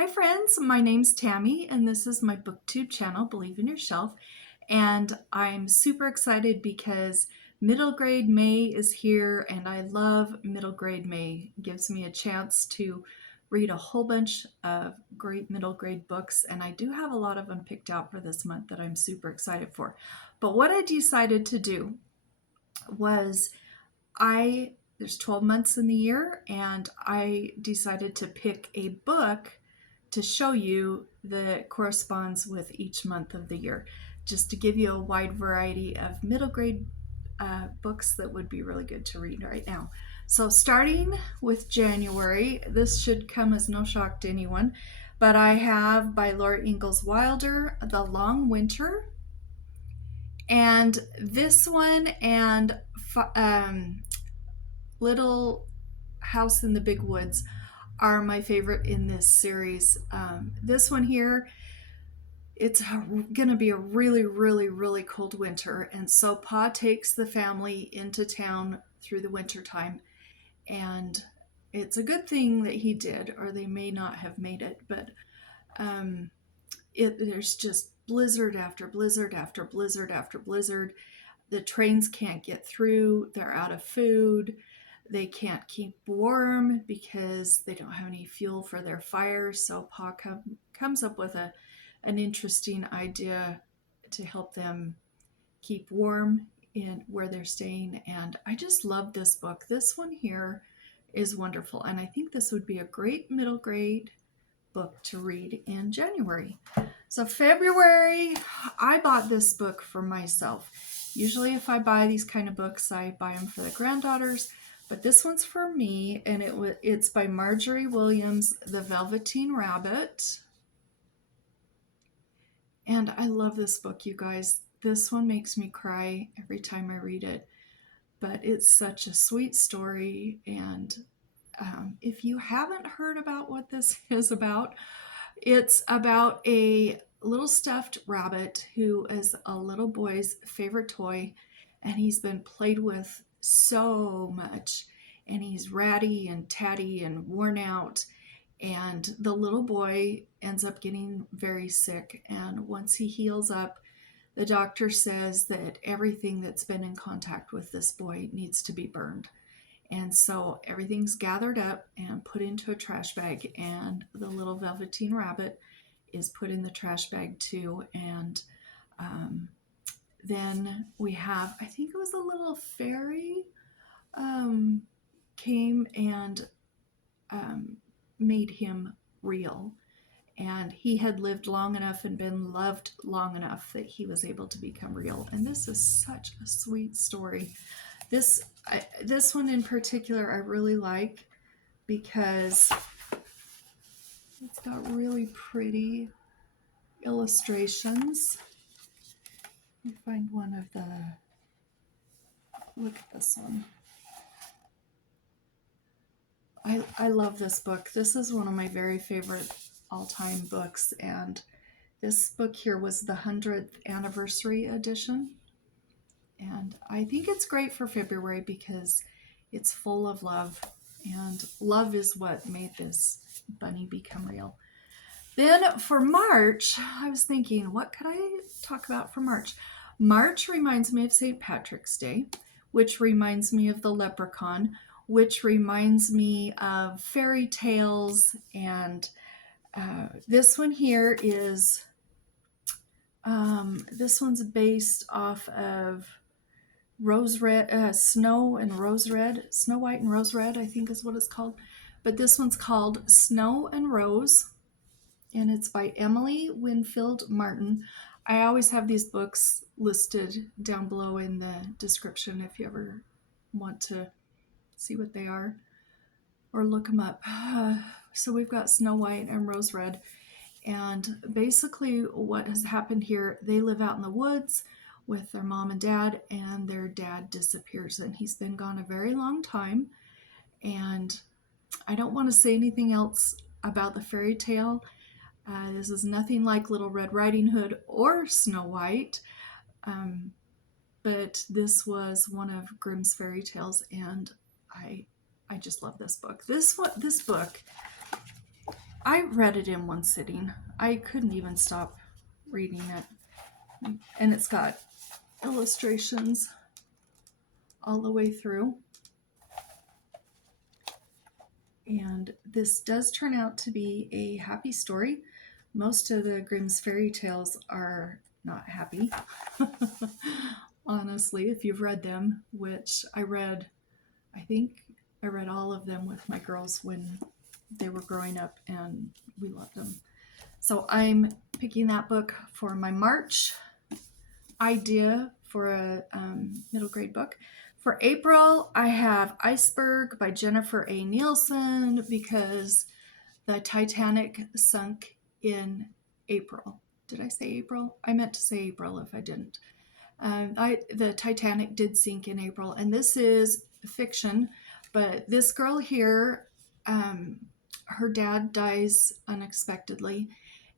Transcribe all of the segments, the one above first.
Hi friends, my name's Tammy and this is my booktube channel, Believe in Yourself. And I'm super excited because middle grade May is here and I love middle grade May. It gives me a chance to read a whole bunch of great middle grade books, and I do have a lot of them picked out for this month that I'm super excited for. But what I decided to do was there's 12 months in the year, and I decided to pick a book to show you that corresponds with each month of the year, just to give you a wide variety of middle grade books that would be really good to read right now. So starting with January, this should come as no shock to anyone, but I have by Laura Ingalls Wilder, The Long Winter, and this one and Little House in the Big Woods are my favorite in this series. This one here, it's going to be a really, really, really cold winter. And so Pa takes the family into town through the winter time. And it's a good thing that he did, or they may not have made it. But there's just blizzard after blizzard after blizzard after blizzard. The trains can't get through. They're out of food. They can't keep warm because they don't have any fuel for their fire. So Pa comes up with an interesting idea to help them keep warm in where they're staying. And I just love this book. This one here is wonderful. And I think this would be a great middle grade book to read in January. So February, I bought this book for myself. Usually if I buy these kind of books, I buy them for the granddaughters. But this one's for me, and it's by Margery Williams, The Velveteen Rabbit. And I love this book, you guys. This one makes me cry every time I read it. But it's such a sweet story. And if you haven't heard about what this is about, it's about a little stuffed rabbit who is a little boy's favorite toy, and he's been played with so much, and he's ratty and tatty and worn out, and the little boy ends up getting very sick. And once he heals up, the doctor says that everything that's been in contact with this boy needs to be burned. And so everything's gathered up and put into a trash bag, and the little Velveteen Rabbit is put in the trash bag too. And then we have, I think it was a little fairy came and made him real. And he had lived long enough and been loved long enough that he was able to become real. And this is such a sweet story. This one in particular I really like because it's got really pretty illustrations. Let me find one of the, look at this one. I love this book. This is one of my very favorite all-time books, and this book here was the 100th anniversary edition. And I think it's great for February because it's full of love, and love is what made this bunny become real. Then for March, I was thinking, what could I talk about for March? March reminds me of St. Patrick's Day, which reminds me of the leprechaun, which reminds me of fairy tales. And this one here is, this one's based off of Snow White and Rose Red, I think is what it's called. But this one's called Snow and Rose, and it's by Emily Winfield Martin. I always have these books listed down below in the description if you ever want to see what they are or look them up. So we've got Snow White and Rose Red, and basically what has happened here, they live out in the woods with their mom and dad, and their dad disappears, and he's been gone a very long time. And I don't want to say anything else about the fairy tale. This is nothing like Little Red Riding Hood or Snow White, but this was one of Grimm's fairy tales, and I just love this book. This book I read it in one sitting. I couldn't even stop reading it. And it's got illustrations all the way through. And this does turn out to be a happy story. Most of the Grimm's fairy tales are not happy. Honestly, if you've read them, which I think I read all of them with my girls when they were growing up, and we loved them. So I'm picking that book for my March idea for a middle grade book. For April, I have Iceberg by Jennifer A. Nielsen because the Titanic sunk in April. Did I say April? I meant to say April if I didn't. The Titanic did sink in April, and this is fiction, but this girl here, her dad dies unexpectedly,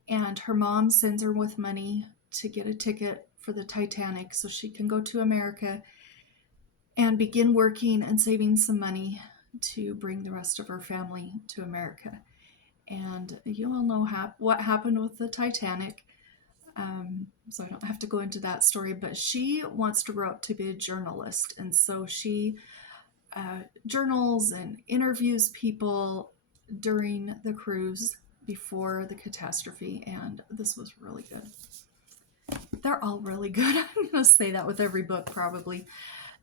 and her mom sends her with money to get a ticket for the Titanic so she can go to America and begin working and saving some money to bring the rest of her family to America. And you all know what happened with the Titanic. So I don't have to go into that story, but she wants to grow up to be a journalist. And so she journals and interviews people during the cruise before the catastrophe. And this was really good. They're all really good. I'm going to say that with every book probably.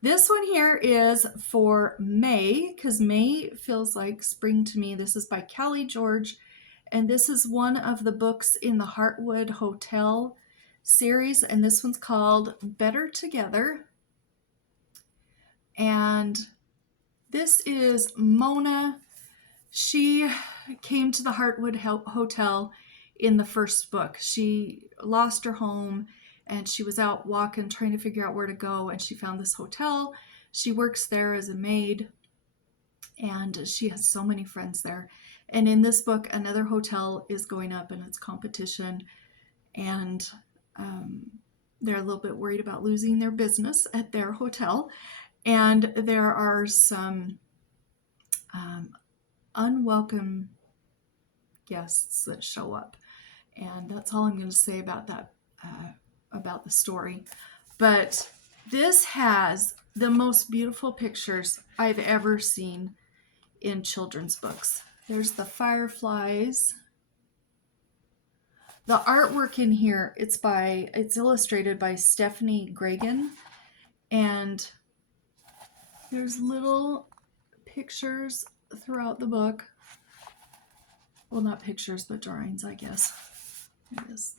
This one here is for May, because May feels like spring to me. This is by Kallie George, and this is one of the books in the Heartwood Hotel series, and this one's called Better Together. And this is Mona. She came to the Heartwood Hotel in the first book. She lost her home and she was out walking, trying to figure out where to go, and she found this hotel. She works there as a maid, and she has so many friends there. And in this book, another hotel is going up in its competition, and they're a little bit worried about losing their business at their hotel. And there are some unwelcome guests that show up. And that's all I'm going to say about that, about the story. But this has the most beautiful pictures I've ever seen in children's books. There's the fireflies. The artwork in here, it's illustrated by Stephanie Gregan, and there's little pictures throughout the book. Well, not pictures, but drawings, I guess. It is.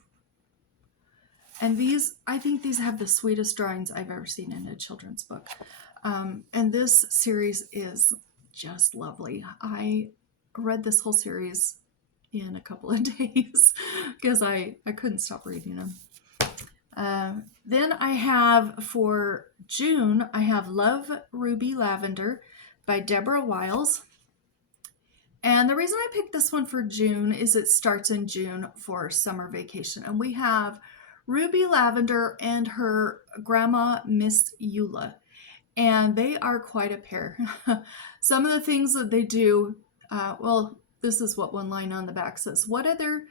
And these, I think these have the sweetest drawings I've ever seen in a children's book. And this series is just lovely. I read this whole series in a couple of days because I couldn't stop reading them. Then I have for June, I have Love, Ruby, Lavender by Deborah Wiles. And the reason I picked this one for June is it starts in June for summer vacation. And we have Ruby Lavender and her grandma, Miss Eula. And they are quite a pair. Some of the things that they do, well, this is what one line on the back says. What other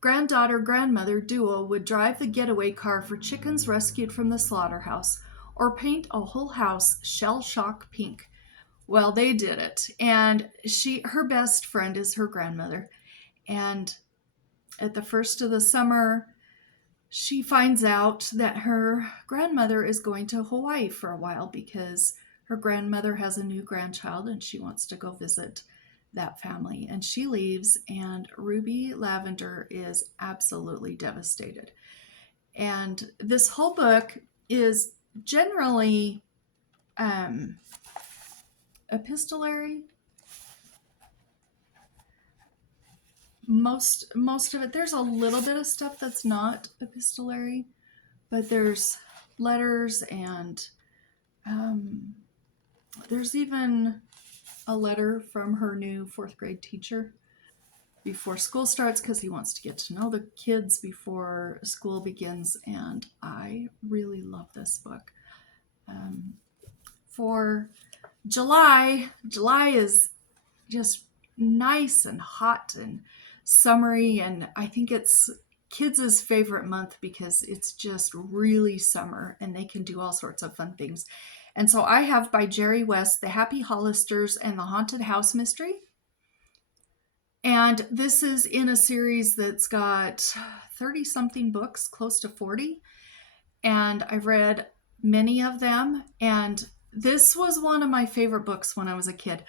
granddaughter-grandmother duo would drive the getaway car for chickens rescued from the slaughterhouse or paint a whole house shell-shock pink? Well, they did it. And her best friend is her grandmother. And at the first of the summer, she finds out that her grandmother is going to Hawaii for a while because her grandmother has a new grandchild and she wants to go visit that family. And she leaves, and Ruby Lavender is absolutely devastated. And this whole book is generally epistolary. Most of it, there's a little bit of stuff that's not epistolary, but there's letters, and there's even a letter from her new 4th grade teacher before school starts because he wants to get to know the kids before school begins. And I really love this book. For July is just nice and hot and summery, and I think it's kids' favorite month because it's just really summer and they can do all sorts of fun things. And so I have by Jerry West, The Happy Hollisters and the Haunted House Mystery. And this is in a series that's got 30 something books, close to 40. And I've read many of them. And this was one of my favorite books when I was a kid.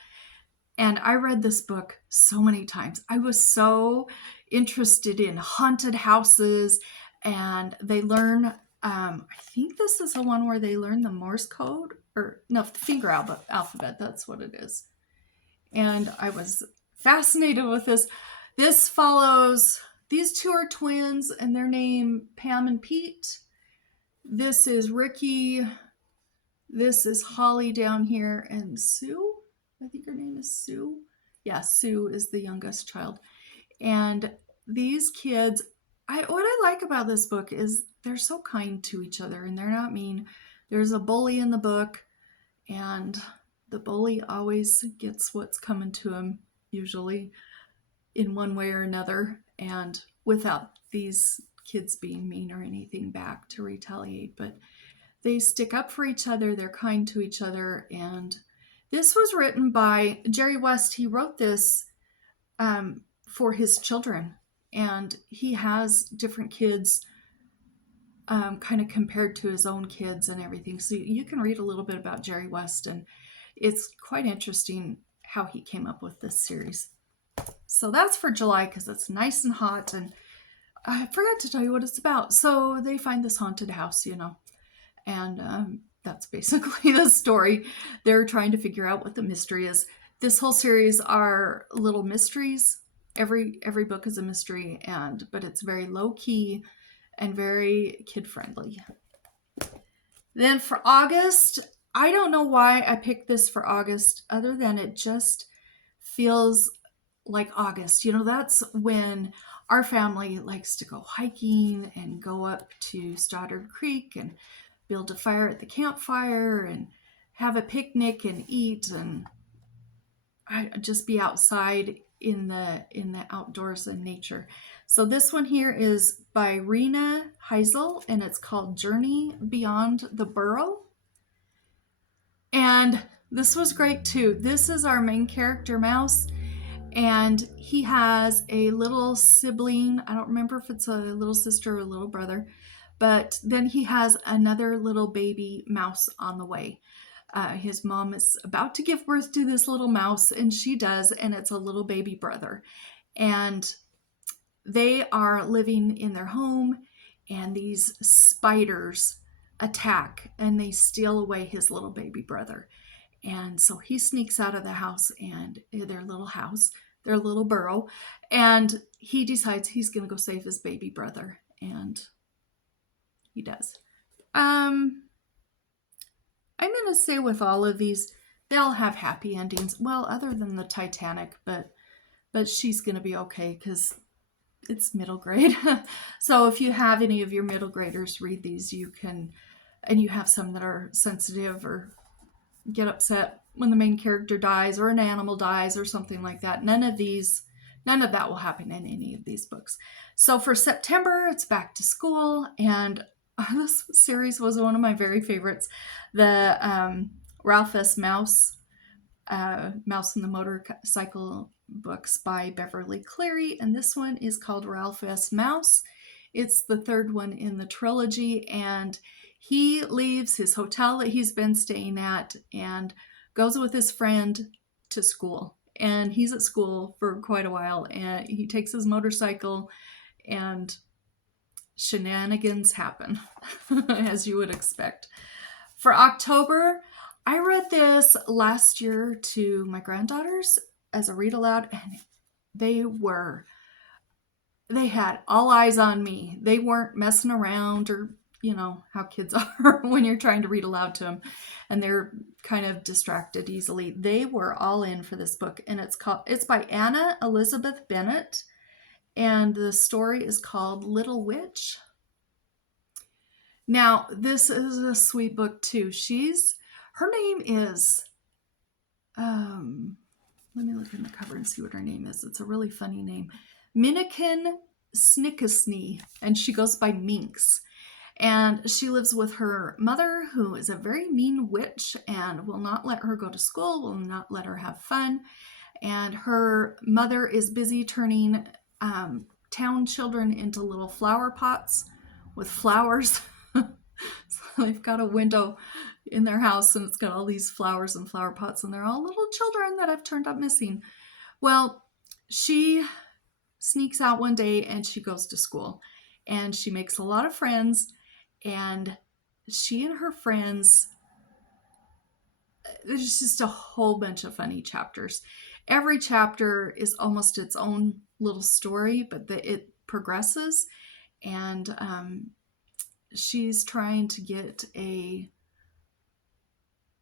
And I read this book so many times. I was so interested in haunted houses, and they learn, I think this is the one where they learn the Morse code, or no, the finger alphabet. That's what it is. And I was fascinated with this. This follows, these two are twins, and their name Pam and Pete. This is Ricky. This is Holly down here, and Sue. I think her name is Sue. Yeah, Sue is the youngest child. And these kids, what I like about this book is they're so kind to each other and they're not mean. There's a bully in the book, and the bully always gets what's coming to him, usually in one way or another, and without these kids being mean or anything back to retaliate. But they stick up for each other, they're kind to each other. And this was written by Jerry West. He wrote this for his children, and he has different kids kind of compared to his own kids and everything. So you can read a little bit about Jerry West, and it's quite interesting how he came up with this series. So that's for July because it's nice and hot, and I forgot to tell you what it's about. So they find this haunted house, and that's basically the story. They're trying to figure out what the mystery is. This whole series are little mysteries. Every book is a mystery, but it's very low key and very kid friendly. Then for August, I don't know why I picked this for August, other than it just feels like August. That's when our family likes to go hiking and go up to Stoddard Creek and build a fire at the campfire and have a picnic and eat, and just be outside in the outdoors and nature. So this one here is by Rina Heisel, and it's called Journey Beyond the Burrow. And this was great too. This is our main character, Mouse, and he has a little sibling. I don't remember if it's a little sister or a little brother, but then he has another little baby mouse on the way. His mom is about to give birth to this little mouse, and she does, and it's a little baby brother. And they are living in their home, and these spiders attack, and they steal away his little baby brother. And so he sneaks out of the house, and their little burrow, and he decides he's going to go save his baby brother, and he does. I'm going to say with all of these, they'll have happy endings. Well, other than the Titanic, but she's going to be okay because it's middle grade. So if you have any of your middle graders read these, you can, and you have some that are sensitive or get upset when the main character dies or an animal dies or something like that. None of that will happen in any of these books. So for September, it's back to school, and this series was one of my very favorites. The Ralph S. Mouse and the Motorcycle books by Beverly Cleary, and this one is called Ralph S. Mouse. It's the third one in the trilogy, and he leaves his hotel that he's been staying at and goes with his friend to school. And he's at school for quite a while, and he takes his motorcycle, and shenanigans happen, as you would expect. For October, I read this last year to my granddaughters as a read aloud, and they had all eyes on me. They weren't messing around, or how kids are when you're trying to read aloud to them, and they're kind of distracted easily. They were all in for this book, and it's by Anna Elizabeth Bennett, and the story is called Little Witch. Now, this is a sweet book too. Her name is, let me look in the cover and see what her name is. It's a really funny name. Minnikin Snickesnee, and she goes by Minx. And she lives with her mother, who is a very mean witch and will not let her go to school, will not let her have fun. And her mother is busy turning town children into little flower pots with flowers. So they've got a window in their house and it's got all these flowers and flower pots, and they're all little children that have turned up missing. Well, she sneaks out one day and she goes to school and she makes a lot of friends, and she and her friends, there's just a whole bunch of funny chapters. Every chapter is almost its own little story, but it progresses, and she's trying to get I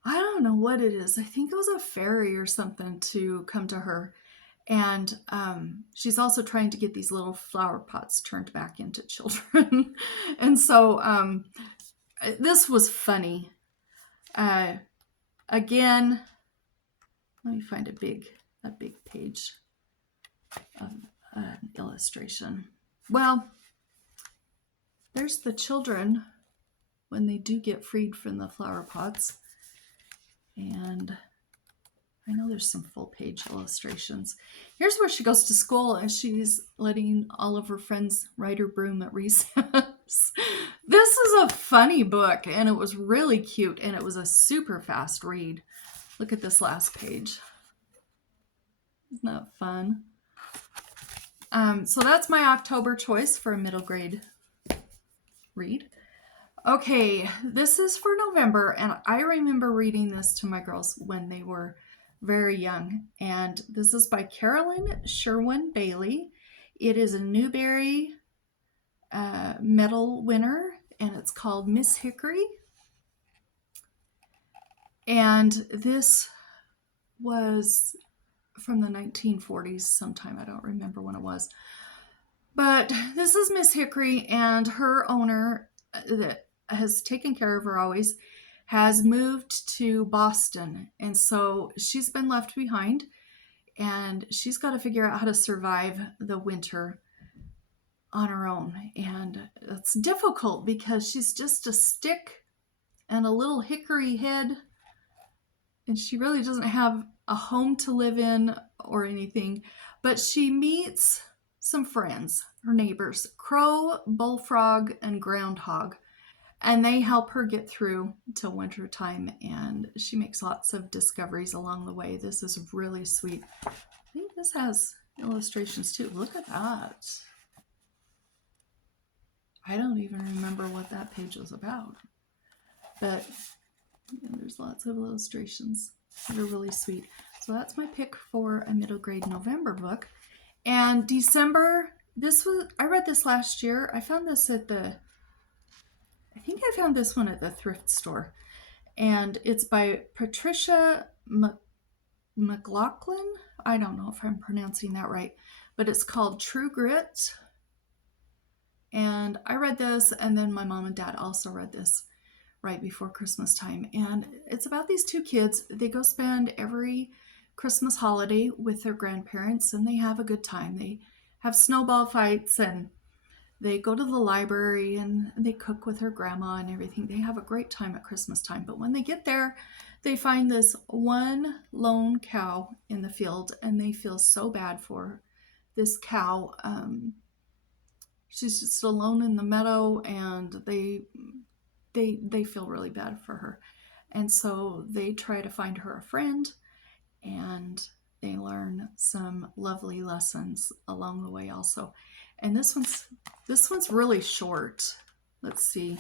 don't know what it is. I think it was a fairy or something to come to her. And she's also trying to get these little flower pots turned back into children. And so this was funny. Again, let me find a big page of an illustration. Well, there's the children when they do get freed from the flower pots. And I know there's some full page illustrations. Here's where she goes to school and she's letting all of her friends ride her broom at recess. This is a funny book, and it was really cute, and it was a super fast read. Look at this last page. Isn't that fun? So that's my October choice for a middle grade read. Okay, this is for November, and I remember reading this to my girls when they were very young. And this is by Carolyn Sherwin Bailey. It is a Newbery medal winner, and it's called Miss Hickory. And this was from the 1940s sometime. I don't remember when it was. But this is Miss Hickory, and her owner that has taken care of her always has moved to Boston. And so she's been left behind, and she's got to figure out how to survive the winter on her own. And it's difficult because she's just a stick and a little hickory head, and she really doesn't have a home to live in or anything. But she meets some friends, her neighbors, crow, bullfrog, and groundhog. And they help her get through till winter time, and she makes lots of discoveries along the way. This is really sweet. I think this has illustrations too. Look at that. I don't even remember what that page was about. But there's lots of illustrations that are really sweet. So that's my pick for a middle grade November book. And December, I read this last year. I found this I think I found this one at the thrift store, and it's by Patricia MacLachlan. I don't know if I'm pronouncing that right, but it's called True Grit. And I read this, and then my mom and dad also read this right before Christmas time. And it's about these two kids. They go spend every Christmas holiday with their grandparents, and they have a good time. They have snowball fights, and they go to the library, and they cook with her grandma and everything. They have a great time at Christmas time. But when they get there, they find this one lone cow in the field, and they feel so bad for this cow. She's just alone in the meadow, and they feel really bad for her. And so they try to find her a friend, and they learn some lovely lessons along the way also. And this one's really short. Let's see.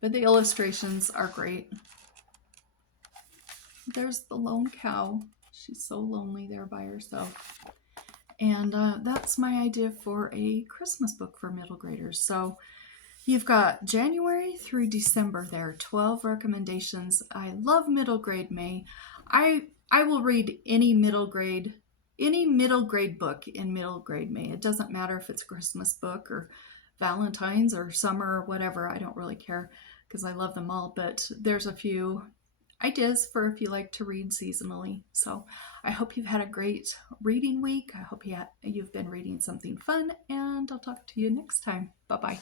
But the illustrations are great. There's the lone cow. She's so lonely there by herself. And that's my idea for a Christmas book for middle graders. So you've got January through December there, 12 recommendations. I love middle grade May. I will read any middle grade book in middle grade May. It doesn't matter if it's a Christmas book or Valentine's or summer or whatever. I don't really care because I love them all, but there's a few ideas for if you like to read seasonally. So I hope you've had a great reading week. I hope you've been reading something fun, and I'll talk to you next time. Bye bye.